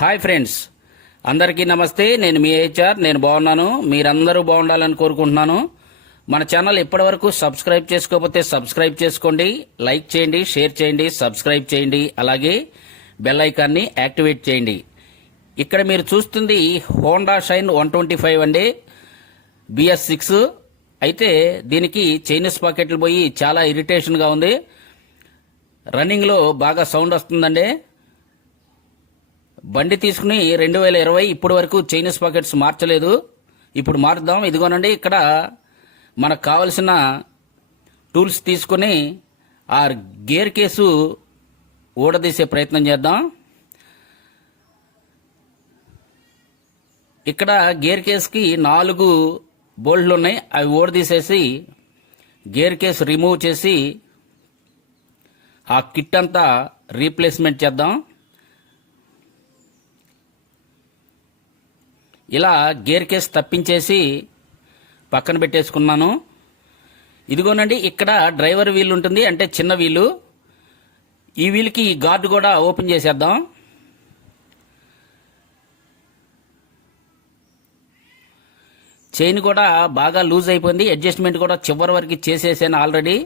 Hi friends. అందరికీ నమస్తే. నేను మీ హెచ్ఆర్. నేను బాగున్నాను. మీరందరూ బాగుండాలని కోరుకుంటున్నాను. మన ఛానల్ ఇప్పటివరకు సబ్స్క్రైబ్ చేసుకోకపోతే సబ్స్క్రైబ్ చేసుకోండి. లైక్ చేయండి షేర్ చేయండి సబ్స్క్రైబ్ చేయండి. అలాగే బెల్ ఐకాన్ని యాక్టివేట్ చేయండి. ఇక్కడ మీరు చూస్తుంది Honda Shine one twenty five అండి. BS six. అయితే దీనికి చైనీస్ పాకెట్లు పోయి చాలా ఇరిటేషన్గా ఉంది. రన్నింగ్లో బాగా సౌండ్ వస్తుందండి. బండి తీసుకుని రెండు వేల ఇరవై ఇప్పటి వరకు చైనీస్ పాకెట్స్ మార్చలేదు. ఇప్పుడు మారుద్దాం. ఇదిగోనండి ఇక్కడ మనకు కావలసిన టూల్స్ తీసుకుని ఆ గేర్ కేసు ఊడదీసే ప్రయత్నం చేద్దాం. ఇక్కడ గేర్ కేసుకి నాలుగు బోల్ట్లు ఉన్నాయి అవి ఊడదీసేసి గేర్ కేసు రిమూవ్ చేసి ఆ కిట్ అంతా రీప్లేస్మెంట్ చేద్దాం. ఇలా గేర్ కేస్ తప్పించేసి పక్కన పెట్టేసుకున్నాను. ఇదిగోనండి ఇక్కడ డ్రైవర్ వీల్ ఉంటుంది అంటే చిన్న వీలు. ఈ వీల్కి ఈ గార్డు కూడా ఓపెన్ చేసేద్దాం. చైన్ కూడా బాగా లూజ్ అయిపోయింది అడ్జస్ట్మెంట్ కూడా చివరి వరకు చేసేసాను ఆల్రెడీ.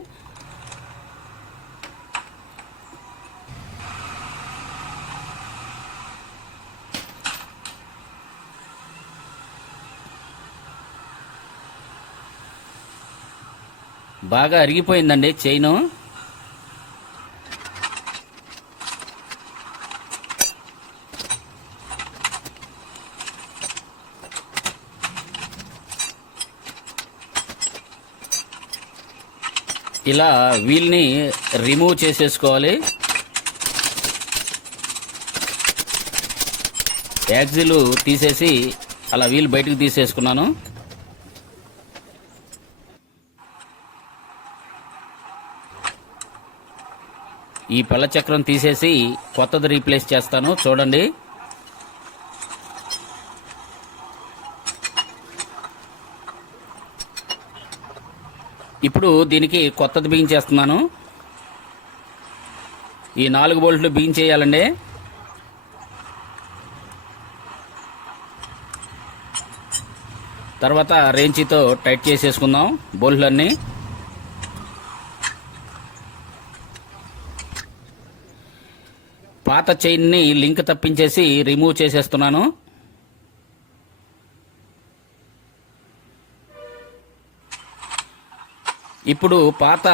బాగా అరిగిపోయిందండి చైను. ఇలా వీల్ని రిమూవ్ చేసేసుకోవాలి. యాక్సిల్ తీసేసి అలా వీల్ బయటకు తీసేసుకున్నాను. ఈ పళ్ళ చక్రం తీసేసి కొత్తది రీప్లేస్ చేస్తాను. చూడండి. ఇప్పుడు దీనికి కొత్తది బిగించేస్తున్నాను. ఈ నాలుగు బోల్ట్లు బిగించేయాలండి. తర్వాత రేంచితో టైట్ చేసేసుకుందాం బోల్ట్లన్నీ. పాత చైన్ని లింక్ తప్పించేసి రిమూవ్ చేసేస్తున్నాను. ఇప్పుడు పాత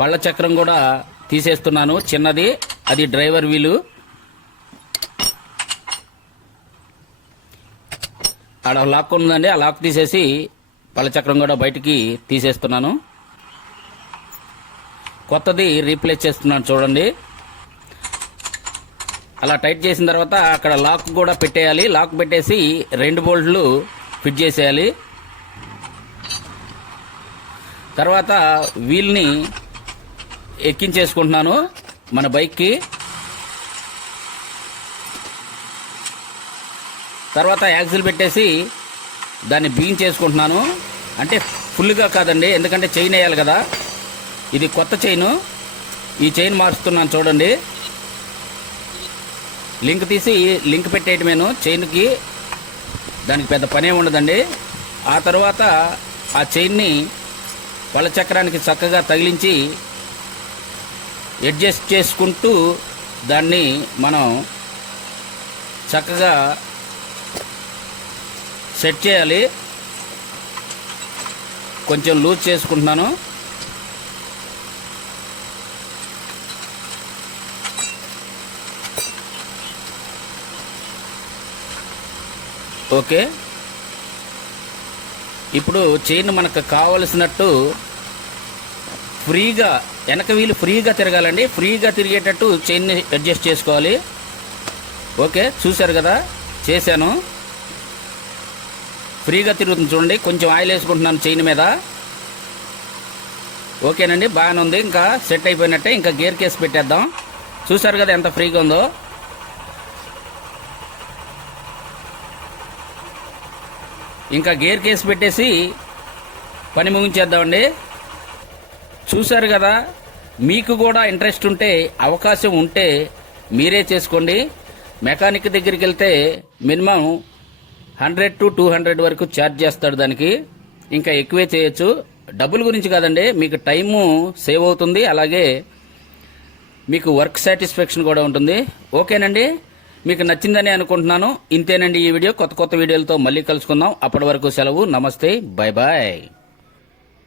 పళ్ళ చక్రం కూడా తీసేస్తున్నాను. చిన్నది అది డ్రైవర్ వీలు. ఆడ లాక్ ఉందండి ఆ లాక్ తీసేసి పళ్ళ చక్రం కూడా బయటికి తీసేస్తున్నాను. కొత్తది రీప్లేస్ చేస్తున్నాను చూడండి. అలా టైట్ చేసిన తర్వాత అక్కడ లాక్ కూడా పెట్టేయాలి. లాక్ పెట్టేసి రెండు బోల్ట్లు ఫిట్ చేసేయాలి. తర్వాత వీల్ని ఎక్కించేసుకుంటున్నాను మన బైక్కి. తర్వాత యాక్సిల్ పెట్టేసి దాన్ని బిగించేసుకుంటున్నాను అంటే ఫుల్గా కాదండి ఎందుకంటే చైన్ వేయాలి కదా. ఇది కొత్త చైను. ఈ చైన్ మారుస్తున్నాను చూడండి. లింక్ తీసి లింక్ పెట్టేయటమేను. చైన్కి దానికి పెద్ద పనే ఉండదండి. ఆ తర్వాత ఆ చైన్ని వాళ్ళ చక్రానికి చక్కగా తగిలించి అడ్జస్ట్ చేసుకుంటూ దాన్ని మనం చక్కగా సెట్ చేయాలి. కొంచెం లూజ్ చేసుకుంటున్నాను. ఓకే. ఇప్పుడు చైన్ మనకు కావలసినట్టు ఫ్రీగా వెనక వీలు ఫ్రీగా తిరగాలండి. ఫ్రీగా తిరిగేటట్టు చైన్ని అడ్జస్ట్ చేసుకోవాలి. ఓకే చూశారు కదా? చేశాను. ఫ్రీగా తిరుగుతుంది చూడండి. కొంచెం ఆయిల్ వేసుకుంటున్నాను చైన్ మీద. ఓకేనండి బాగానే ఉంది. ఇంకా సెట్ అయిపోయినట్టే ఇంకా గేర్ కేసు పెట్టేద్దాం. చూశారు కదా ఎంత ఫ్రీగా ఉందో? ఇంకా గేర్ కేసు పెట్టేసి పని ముగించేద్దామండి. చూశారు కదా మీకు కూడా ఇంట్రెస్ట్ ఉంటే అవకాశం ఉంటే మీరే చేసుకోండి. మెకానిక్ దగ్గరికి వెళ్తే minimum hundred to two hundred వరకు ఛార్జ్ చేస్తాడు దానికి. ఇంకా ఎక్కువే చేయొచ్చు. డబ్బుల గురించి కాదండి మీకు టైము సేవ్ అవుతుంది. అలాగే మీకు వర్క్ సాటిస్ఫాక్షన్ కూడా ఉంటుంది. ఓకేనండి? మీకు నచ్చిందని అనుకుంటున్నాను. ఇంతేనండి ఈ వీడియో. కొత్త కొత్త వీడియోలతో మళ్ళీ కలుసుకుందాం. అప్పటి వరకు సెలవు. నమస్తే. Bye bye